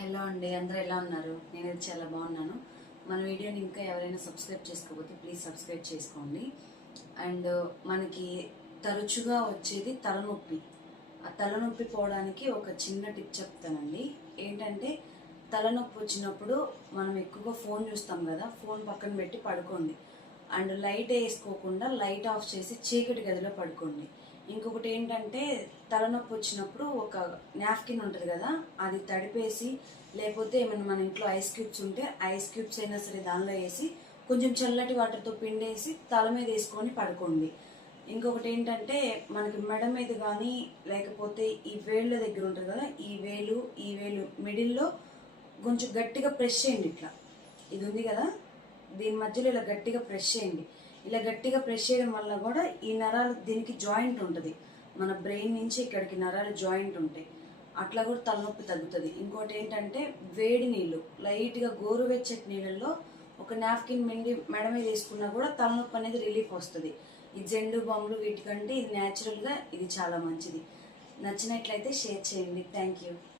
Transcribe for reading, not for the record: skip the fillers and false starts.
Hello అండి, అందరూ ఎలా ఉన్నారు? నేనైతే చాలా బాగున్నాను. మన వీడియోని ఇంకా ఎవరైనా సబ్స్క్రైబ్ చేసుకోకపోతే ప్లీజ్ సబ్స్క్రైబ్ చేసుకోండి. అండ్ మనకి తరచుగా వచ్చేది తలనొప్పి. ఆ తలనొప్పి పోవడానికి ఒక చిన్న టిప్ చెప్తానండి. ఏంటంటే తలనొప్పి వచ్చినప్పుడు మనం ఎక్కువగా ఫోన్ చూస్తాం కదా, ఫోన్ పక్కన పెట్టి పడుకోండి. అండ్ లైట్ వేసుకోకుండా లైట్ ఆఫ్ చేసి చీకటి గదిలో పడుకోండి. ఇంకొకటి ఏంటంటే తలనొప్పి వచ్చినప్పుడు ఒక నాప్కిన్ ఉంటుంది కదా, అది తడిపేసి లేకపోతే ఏమైనా మన ఇంట్లో ఐస్ క్యూబ్స్ ఉంటే ఐస్ క్యూబ్స్ అయినా సరే దానిలో వేసి కొంచెం చల్లటి వాటర్తో పిండేసి తల మీద వేసుకొని పడుకోండి. ఇంకొకటి ఏంటంటే మనకి మెడ మీద కానీ లేకపోతే ఈ వేళ్ళ దగ్గర ఉంటుంది కదా, ఈ వేలు మిడిల్లో కొంచెం గట్టిగా ప్రెస్ చేయండి. ఇట్లా ఇది ఉంది కదా, దీని మధ్యలో ఇలా గట్టిగా ప్రెస్ చేయండి. ఇలా గట్టిగా ప్రెస్ చేయడం వల్ల కూడా ఈ నరాలు దీనికి జాయింట్ ఉంటుంది. మన బ్రెయిన్ నుంచి ఇక్కడికి నరాలు జాయింట్ ఉంటాయి. అట్లా కూడా తలనొప్పి తగ్గుతుంది. ఇంకోటి ఏంటంటే వేడి నీళ్ళు లైట్గా గోరువెచ్చటి నీళ్ళల్లో ఒక నాప్కిన్ మెండి మెడ మీద వేసుకున్నా కూడా తలనొప్పి అనేది రిలీఫ్ వస్తుంది. ఈ జెండు బాంబులు వీటికంటే ఇది న్యాచురల్గా ఇది చాలా మంచిది. నచ్చినట్లయితే షేర్ చేయండి. Thank you.